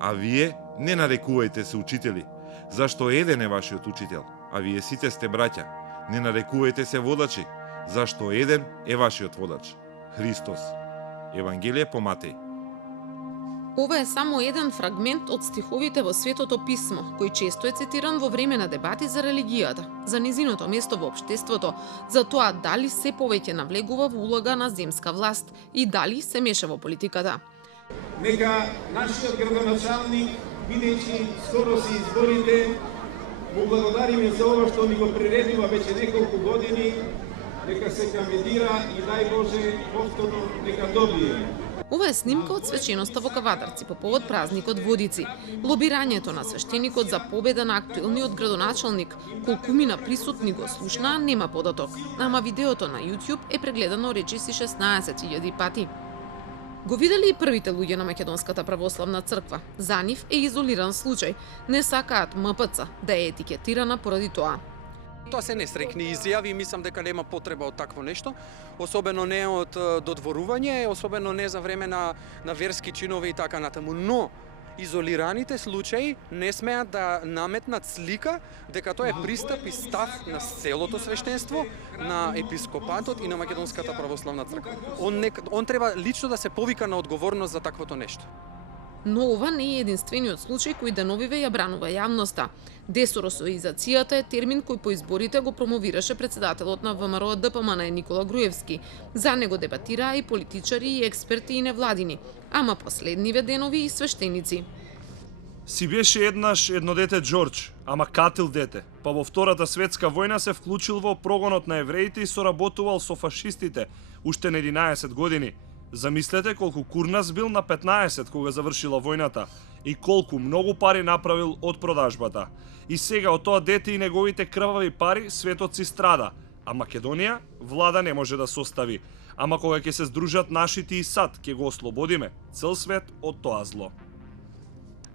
А вие не нарекувајте се учители, зашто еден е вашиот учител, а вие сите сте браќа. Не нарекувајте се водачи, зашто еден е вашиот водач, Христос. Евангелие по Матеј. Ова е само еден фрагмент од стиховите во Светото писмо, кој често е цитиран во време на дебати за религијата, за незиното место во општеството, за тоа дали се повеќе навлегува во улога на земска власт и дали се меша во политиката. Нека нашиот градоначалник, бидејќи скоро се изборите, му благодариме за ова што ни го приредува веќе неколку години, нека се кандидира и дај Боже повторно нека добие. Ова е снимка од свеченоста во Кавадарци по повод празникот Водици. Лобирањето на свештеникот за победа на актуелниот градоначалник, колкумина присутни го слушнаа, нема податок. Ама видеото на YouTube е прегледано речиси 16.000 пати. Го видели и првите луѓе на Македонската православна црква. За нив е изолиран случај. Не сакаат МПЦ да е етикетирана поради тоа. Тоа се несрекни изјави и мислам дека нема потреба од такво нешто, особено не од додворување, особено не за време на верски чинови и така натаму. Но изолираните случаи не смеат да наметнат слика дека тоа е пристап и став на целото свештенство, на епископатот и на Македонската православна црква. Он треба лично да се повика на одговорност за таквото нешто. Но ова не е единствениот случај кој деновиве ја бранува јавноста. Десоросоизацијата е термин кој по изборите го промовираше председателот на ВМРО ДПМН Никола Груевски. За него дебатираа и политичари, и експерти, и невладини, ама последниве денови и свештеници. Си беше еднаш едно дете Џорџ, ама катил дете, па во Втората светска војна се вклучил во прогонот на евреите и соработувал со фашистите уште на 11 години. Замислете колку курнас бил на 15 кога завршила војната и колку многу пари направил од продажбата. И сега од тоа дете и неговите крвави пари светот си страда, а Македонија влада не може да состави. Ама кога ќе се здружат нашите и САД, ќе го ослободиме цел свет од тоа зло.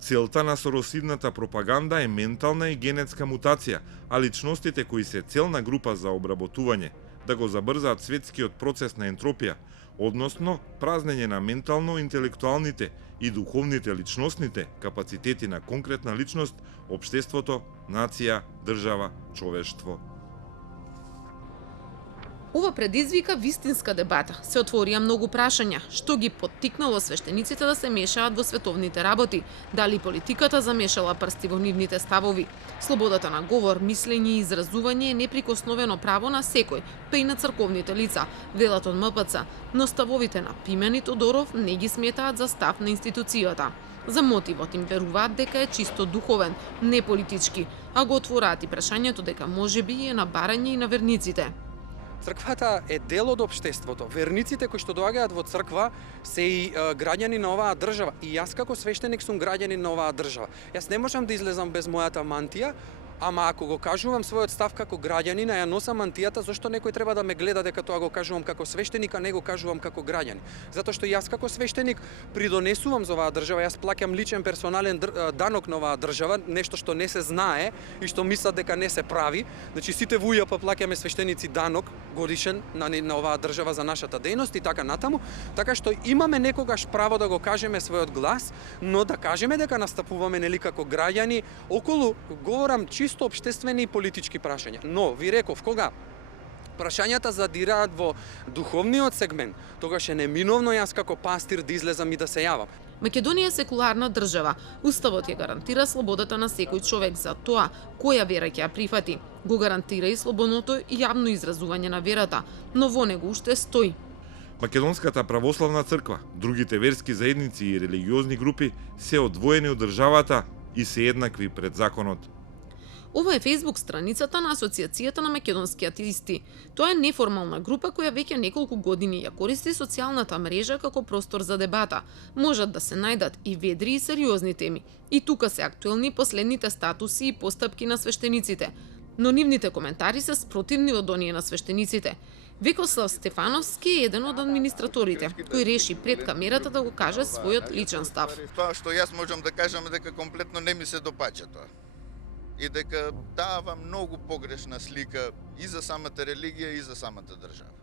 Целта на соросидната пропаганда е ментална и генетска мутација, а личностите кои се целна група за обработување, да го забрзаат светскиот процес на ентропија, односно празнење на ментално-интелектуалните и духовните личностните капацитети на конкретна личност, општеството, нација, држава, човештво. Ова предизвика вистинска дебата. Се отворија многу прашања. Што ги поттикнало свештениците да се мешаат во световните работи? Дали политиката замешала прсти во нивните ставови? Слободата на говор, мислење и изразување е неприкосновено право на секој, па и на црковните лица, велат од МПЦ, но ставовите на Пимен и Тодоров не ги сметаат за став на институцијата. За мотивот им веруваат дека е чисто духовен, не политички, а го отвораат и прашањето дека можеби е на барање и на верниците. Црквата е дел од општеството. Верниците кои што доаѓаат во црква се и граѓани на оваа држава. И јас како свештеник сум граѓанин на оваа држава. Јас не можам да излезам без мојата мантија, ама ако го кажувам својот став како граѓанин, а ја носам мантијата, зашто некој треба да ме гледа дека тоа го кажувам како свештеник, а не го кажувам како граѓанин? Затоа што јас како свештеник придонесувам за оваа држава, јас плаќам личен персонален данок на оваа држава, нешто што не се знае и што мислат дека не се прави. Значи сите во УЈП плаќаме свештеници данок годишен на оваа држава за нашата дејност и така натаму, така што имаме некогаш право да го кажеме својот глас, но да кажеме дека настапуваме нели како граѓани околу, говорам, чисто општествени и политички прашања. Но, ви реков, кога прашањата задираат во духовниот сегмент, тогаш е неминовно јас како пастир да излезам и да се јавам. Македонија е секуларна држава. Уставот ја гарантира слободата на секој човек за тоа која вера ќе ја прифати. Го гарантира и слободното и јавно изразување на верата, но во него уште стои. Македонската православна црква, другите верски заедници и религиозни групи се одвоени од државата и се еднакви пред законот. Ова е Facebook страницата на Асоциацијата на македонски атеисти. Тоа е неформална група која веќе неколку години ја користи социјалната мрежа како простор за дебата. Можат да се најдат и ведри и сериозни теми. И тука се актуелни последните статуси и постапки на свештениците. Но нивните коментари се спротивни од оние на свештениците. Векослав Стефановски е еден од администраторите, кој реши пред камерата да го каже својот личен став. Тоа што јас можам да кажам дека комплетно не ми се допаѓа тоа. И дека дава многу погрешна слика и за самата религија и за самата држава.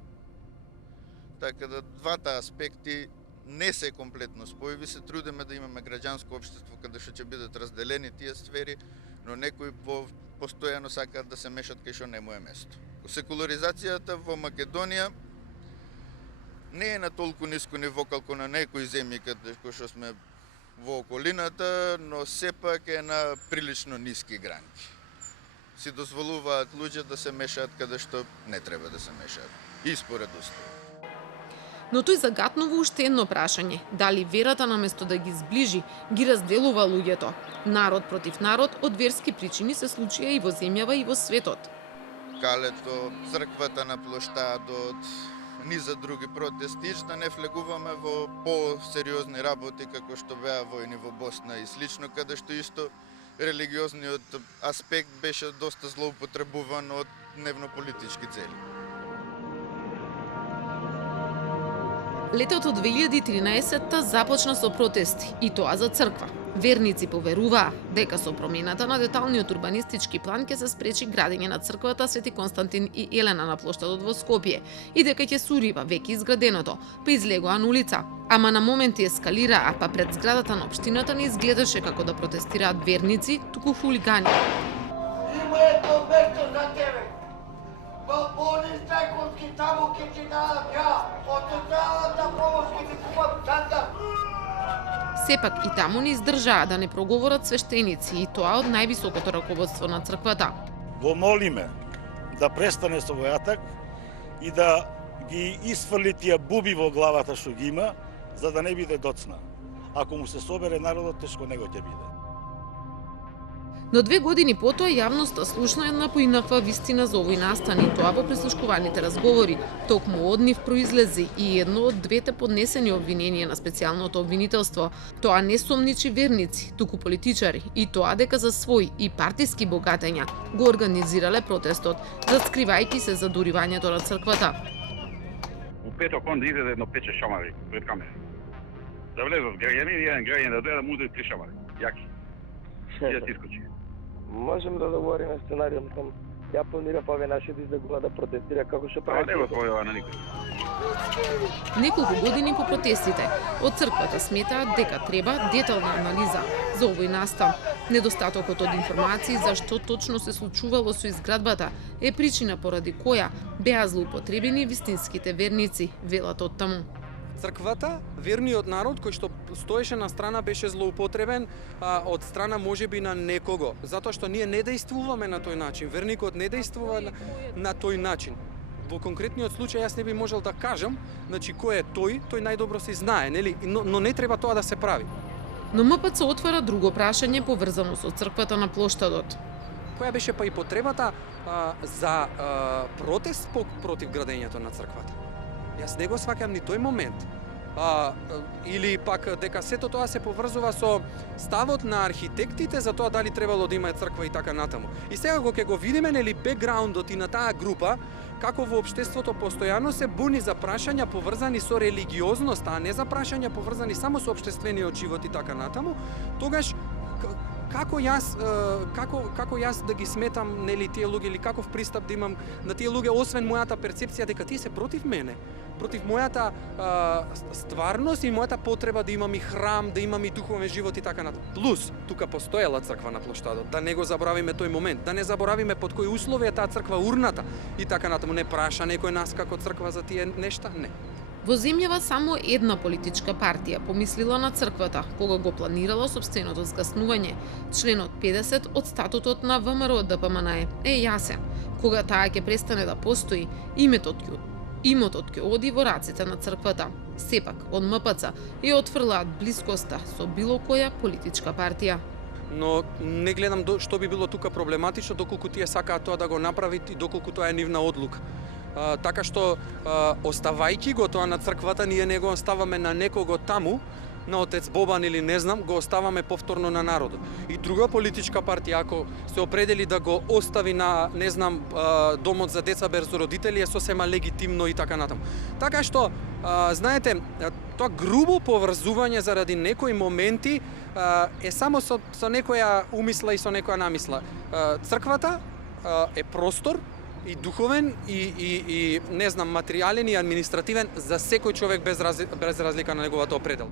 Така да двата аспекти не се комплетно спојови, се трудиме да имаме граѓанско општество каде што ќе бидат разделени тие сфери, но некои постојано сакаат да се мешат кај што нему е место. Секуларизацијата во Македонија не е на толку ниско ниво како на некои земји каде што сме во околината, но сепак е на прилично ниски гранки. Си дозволуваат луѓе да се мешаат каде што не треба да се мешаат. И според устав. Но тој загатнува уште едно прашање. Дали верата наместо да ги сближи, ги разделува луѓето? Народ против народ од верски причини се случија и во земјава и во светот. Калето, црквата на плоштадот, низа други протести, да не влегуваме во по-сериозни работи како што беа војни во Босна и слично, каде што исто религиозниот аспект беше доста злоупотребуван од дневно-политички цели. Летото 2013 започна со протести, и тоа за црква. Верници поверуваа дека со промената на деталниот урбанистички план ќе се спречи градење на црквата Свети Константин и Елена на плоштадот во Скопје и дека ќе сурива веќе изграденото, па излегоа на улица. Ама на моменти ескалираа, па пред зградата на општината не изгледаше како да протестираат верници, туку хулигани. Има едно место за тебе. Балбони Стајковски таму ке ти дадам ја. Од централната промоски ти купам цанта. Сепак и таму не издржаа да не проговорат свештеници, и тоа од највисокото раководство на црквата. Го молиме да престане со овој атак и да ги исфрли тие буби во главата што ги има, за да не биде доцна. Ако му се собере народот, тешко него ќе биде. Но 2 години потоа јавноста слушна една поинаква вистина за овој настан, и тоа во прислушкуваните разговори. Токму од нив произлезе и едно од двете поднесени обвиненија на специјалното обвинителство. Тоа не сомничи верници, туку политичари, и тоа дека за свој и партиски богатења го организирале протестот, заскривајќи се за дуривањето на црквата. У петок он да изеде едно 5-6 шамари пред камера. Да влезат граѓани и еден граѓан да дојде да му удари 3 шамари. Јаки. И да ти искочи. Можем да договориме сценариум кон ја планира па овие наши да излегува да протестира како што прави. Не го спојува на никој. Неколку години по протестите, од црквата сметаат дека треба детална анализа за овој настан. Недостатокот од информации за што точно се случувало со изградбата е причина поради која беа злоупотребени вистинските верници, велат од таму. Црквата, верниот народ кој што стоеше на страна беше злоупотребен од страна можеби на некого, затоа што ние не действуваме на тој начин. Верникот не действува на тој начин. Во конкретниот случај јас не би можел да кажам, значи кој е тој најдобро се знае, нели? Но не треба тоа да се прави. Но МПЦ отвара друго прашање поврзано со црквата на плоштадот. Која беше па и потребата за протест против градењето на црквата? Јас не го сваќам ни тој момент. Или пак дека сето тоа се поврзува со ставот на архитектите за тоа дали требало да има црква и така натаму. И сега кога ќе го видиме нели бекграундот и на таа група, како во општеството постојано се буни за прашања поврзани со религиозност, а не за прашања поврзани само со општествениот живот и така натаму, тогаш како јас да ги сметам нели тие луѓе или каков пристап да имам на тие луѓе освен мојата перцепција дека тие се против мене, против мојата стварност и мојата потреба да имам и храм, да имам и духовен живот и така натаму. Плюс тука постоела црква на плоштадот, да не го заборавиме тој момент, да не заборавиме под кои услови е таа црква урната и така натаму. Не праша некој нас како црква за тие нешта, не. Во земјава само една политичка партија помислила на црквата кога го планирала собственото згаснување. Членот 50 од статутот на ВМРО ДПМН е јасен. Кога таа ќе престане да постои, имотот ќе оди во раците на црквата. Сепак, од МПЦ ја отфрлаат блискоста со било која политичка партија. Но не гледам што би било тука проблематично доколку тие сакаат тоа да го направат и доколку тоа е нивна одлука. Така што, оставајќи го тоа на црквата, ние не го оставаме на некого таму, на отец Бобан или не знам, го оставаме повторно на народот. И друга политичка партија, ако се определи да го остави на, не знам, домот за деца без родители, е сосема легитимно и така натаму. Така што, знаете, тоа грубо поврзување заради некои моменти е само со некоја умисла и со некоја намисла. Црквата е простор и духовен и не знам материјален и административен за секој човек без разлика на неговата определ.